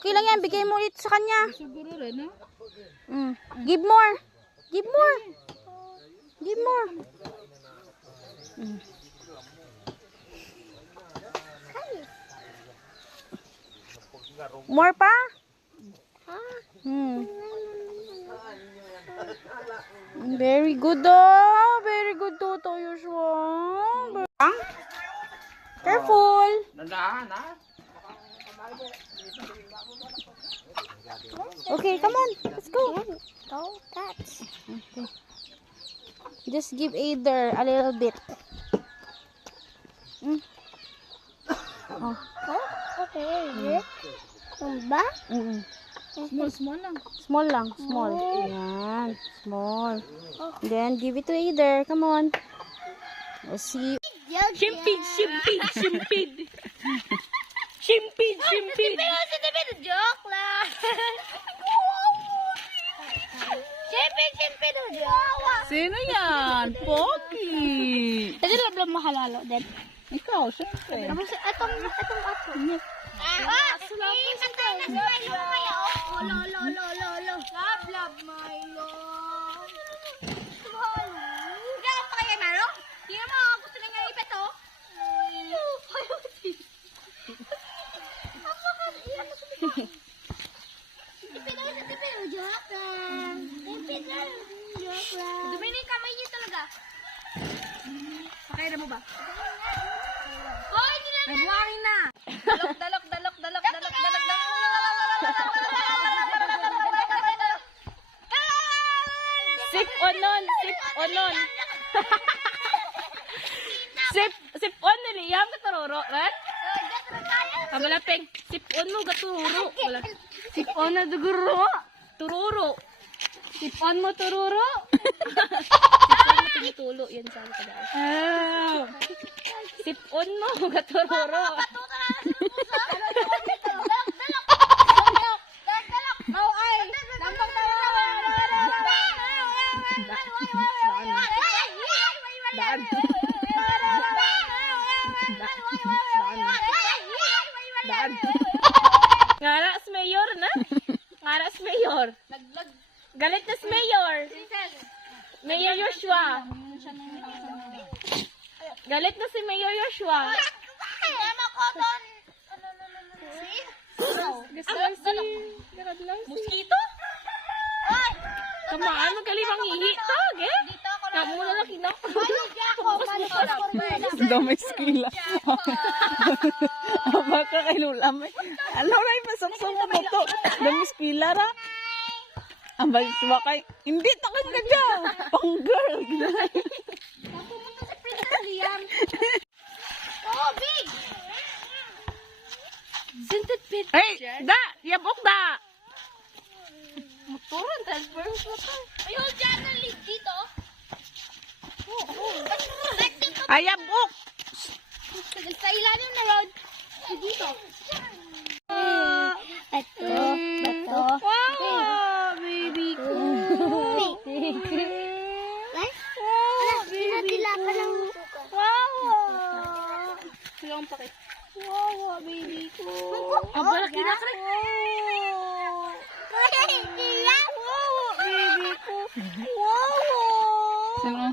Okay lang yan. Bigay mo ulit sa kanya. Siguro rin, ha? Give more. Give more. Give more. More pa? Very good oh. Very good Toto Joshua. Careful. Nandahan, ha? Okay, come on. Let's go. Go catch. Okay. Just give Ader a little bit. Oh. Okay. Ba? Small lang. Small lang. Small. Yan. Small. Then, give it to Ader. Come on. Let's see. Shimpid. Shimpid. Joke lang. Shimpid. Joke. Sino yan? Pogi. Tadi lang mahalalo, Dad. Ikaw, syempre. Atong ato. Patay na si Milo mamaya. Lo. Love, Milo. Hindi ako pa kay Maro. Hindi mo, gusto na niya ipet, oh. Joke lang. Dumi na yung kamay niyo talaga. Pakailan mo ba? Hoy, hindi na. Nagbuhangin na. Dalok. Sip onon. Sip on nili. Yang katururo, kan? Kamalapeng. Sip on mo katururo. Sip on na duguro. Tururo. Sip on mo tururo. Sip on mo tumutulo. Yan sabi ko dahil. Sip on mo katururo. Ngaras mayor na? Ngaras mayor. Galit na si mayor. Mayor Joshua. Galit na si Mayor Joshua. Mosquito? Kamaan mo kalimang hihi tag eh. Kamu na lang kinak. Damay skila. Baka kay lulam eh. Ano na yung pasaksong mo to? Damay skila ra. Ang balik sa kay, hindi takot ka dyan. Pang girl. Oh, big! Centipede. Hey, da! Yabok da! Motoran, transference mo to. Ayun, dyan na lead dito. Ay, yabok! Sa ilalim na road. Dito. Ito. Wow, baby ko. Pinatila ka ng Wow! Silang pakit. Wow, baby ko. Ang balak kinakrik. Wow, baby ko. Wow! Sino?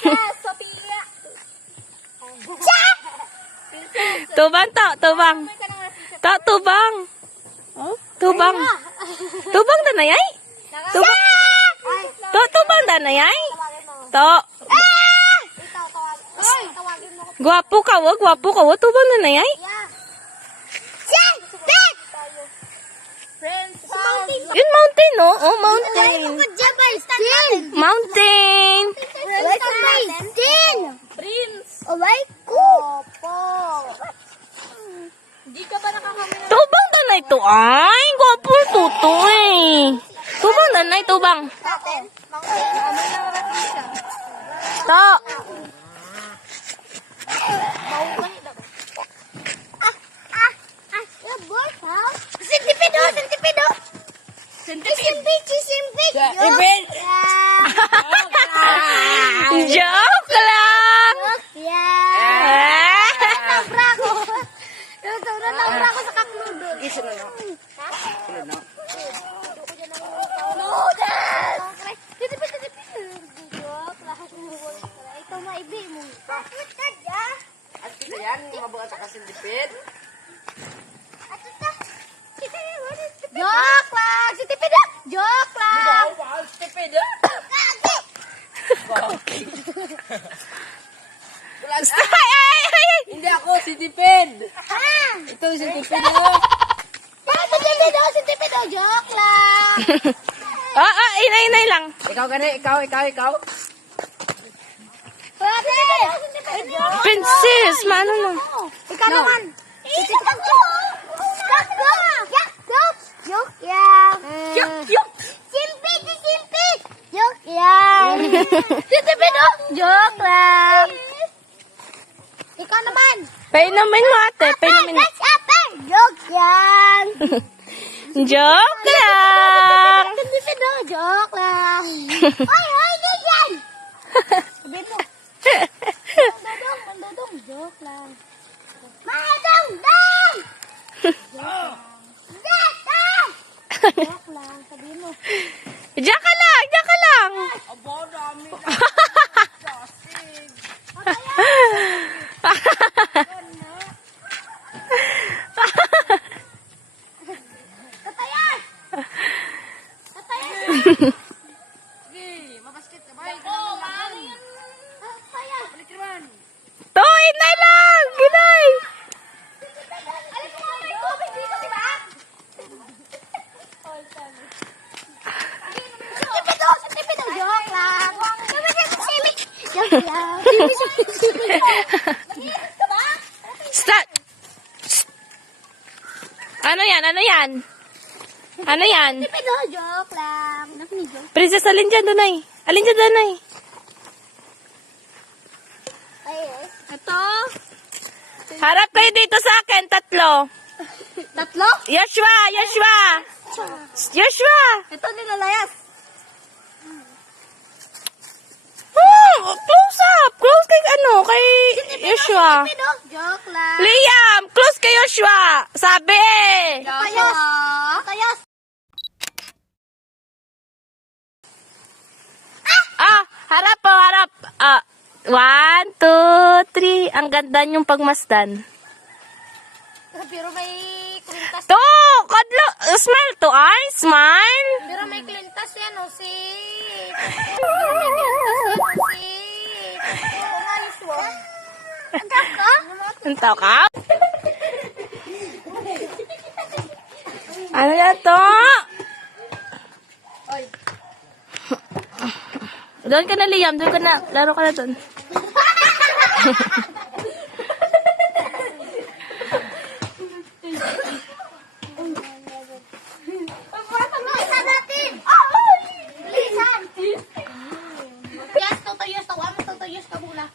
Sophia. Tubang to, tubang. To, tubang. Oh? Tubang. Tubang da na yay? Tubang. To, tubang da na yay? To. Gwapo ka wo, gwapo ka wo. Tubang da na yay? Yun mountain, no? Oh, mountain. Mountain. Tubang da na ito. Ay, gwapo tuto eh. Tubang da na, tubang. To. Joke lang. Joke lang! Si Tipid ah! Joke lang! Ay, ay, ay. Hindi ako si Tipid. Ah! Ito si Tipid oh. Si Tipid oh! Si Tipid oh! Joke lang! Inay, inay lang. Ikaw gani, ikaw. Princess, maano mo? Ikaw naman! Joke yan! Simpid! Simpid! Joke yan! Si Tipid oh! Joke lang! Ikaw naman! Painumin mo ate, painumin mo. Joke yan! Joke lang. Si Tipid oh! Joke lang! Hoy! Ganyan! Sabi mo! Mandodong! Joke lang! Mandodong! Joke lang! Sabi mo! Diyan ka lang, diyan ka lang. Abo, dami na. Katayan! Katayan! Sige, mabasket ka ba? Katayan! Balik naman. To, inay lang. Inay. Alis mo may tubig dito, di ba? Sipito! Joke lang! Joke lang! Start. Ano yan? Ano yan? Ano yan? Sipito! Joke lang! Joke? Princess, alin dyan, Dunay? Alin dyan, Dunay? Ay, Ito. Harap kayo dito sa akin, tatlo. tatlo? Joshua, Joshua. Joshua. Ito nilalayas. Close up. Close kay kay Joshua. Sipito! Joke lang! Liam, close kay Joshua. Sabi eh. Tayos! Tayos! Harap po, harap. 1, 2, 3. Ang ganda niyong pagmasdan. Pero may klintas. To, kadlo. Smile to, ay. Smile. Pero may klintas yan, o si... Pero may klintas yan, o si... Umalis mo. Antak ka? Antaw ka? Ano na to? Doon ka na, Liam. Doon ka na. Laro ka na doon. Bilisan natin! Bilisan! Yes, tutuyos. Tawa mo tutuyos ka muna.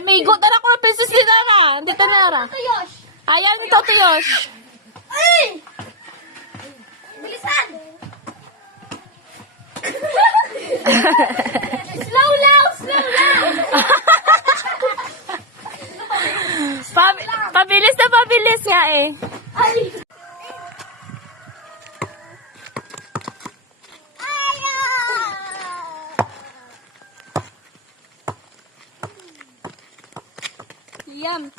May gutan ako ng princess ni Nara. Hindi ka Nara. Tutuyos! Ayan, ito, Tuyos. Ay! Bilisan! Slow lang! Slow lang! Pabilis na pabilis nga eh. Ay! Ayaw! Yam.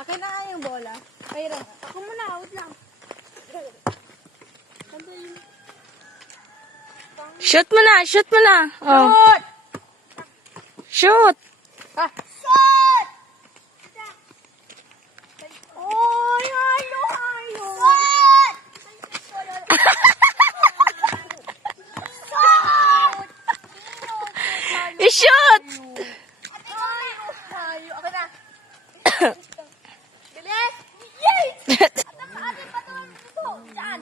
Akin na nga yung bola. Kaya Ako muna, out lang. shoot mo na, shoot mo na. Oh. Shoot. Shot! Oy, halo, halo. Shot! Shot! I-shoot. Hayo, okay na. Bilis! Yay! Ate, patuloy dito. Diyan.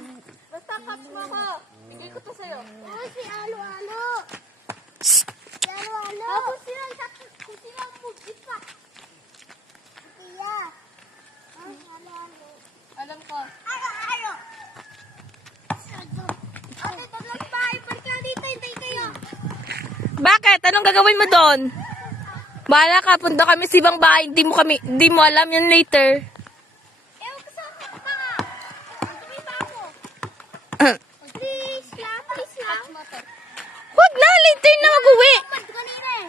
Basta catch mo ako. Bigay ko to sa'yo. Oh, si Alo, Alo. Si Alo, Alo. Ako sila, kung sila ang mugit pa. Iya. Alo, Alo. Alam ko. Alo, Alo. Ate, taglang bahay. Balik ka dito, hintay kayo. Bakit? Anong gagawin mo doon? Bahala ka, punta kami sa ibang bahay. Hindi mo alam yan later. Ewan ko saan ka pa nga. Dumi pa ako. Please lang, please lang. Huwag na, later na mag-uwi. Mad kanina eh.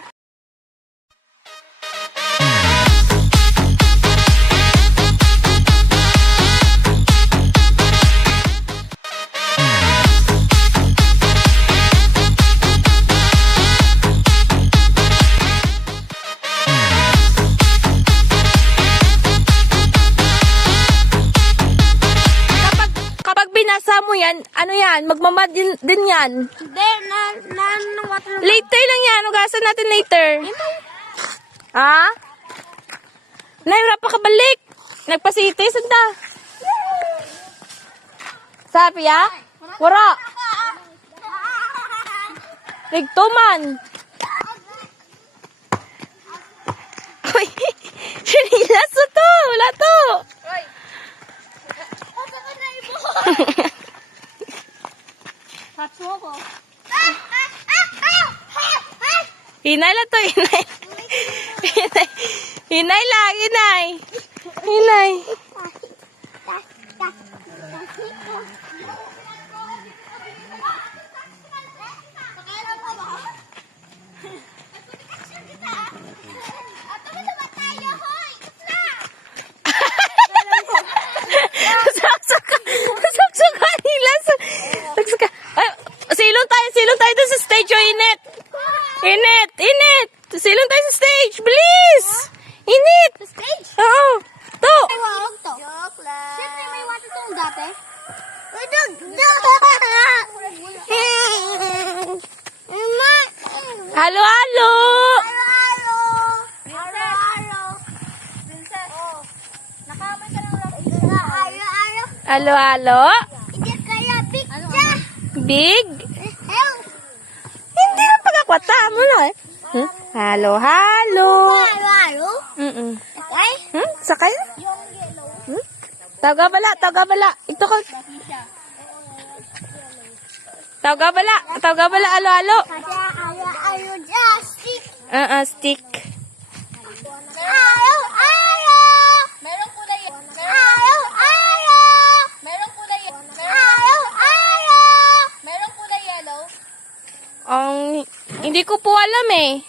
Kapag binasa mo yan, ano yan? Magmamad din yan. Hindi, water. Later lang yan. Ugasan natin later. Ha? Naira pa kabalik. Nagpasiti. Sanda. Sabi ya? Wara. Nagtuman. Uy. Sinilas mo to. Wala to. Touch mo ko. Hinay lang to. Hinay. Hinay. Hinay lang. Hinay. Hinay. Saksakan nila. Saksakan. Ay, silong tayo dun sa stage. Oh, init. Init. Init. Silong tayo sa stage. Bilis. Init. Sa stage? Oo. To. Ay, wag to. Joke lang. Siyempre, may water to dati. Halo, halo. Halo! Halo, halo! Princess! Oh. Nakamay ka ng rock. Halo, halo! Halo, halo. Hindi kaya picture! Big. Help! Hindi na pagkakwata mo na eh. Halo, halo. Halo, halo! Mm-mm. Okay? Sakay? Yung yellow. Taga bala. Ito ka. Taga bala, halo, halo. Kasi halo, halo, just stick! Stick. Halo, halo! Merong kulay. Halo, halo! Merong kulay. Halo, halo! Merong kulay yellow. Hindi ko po alam eh.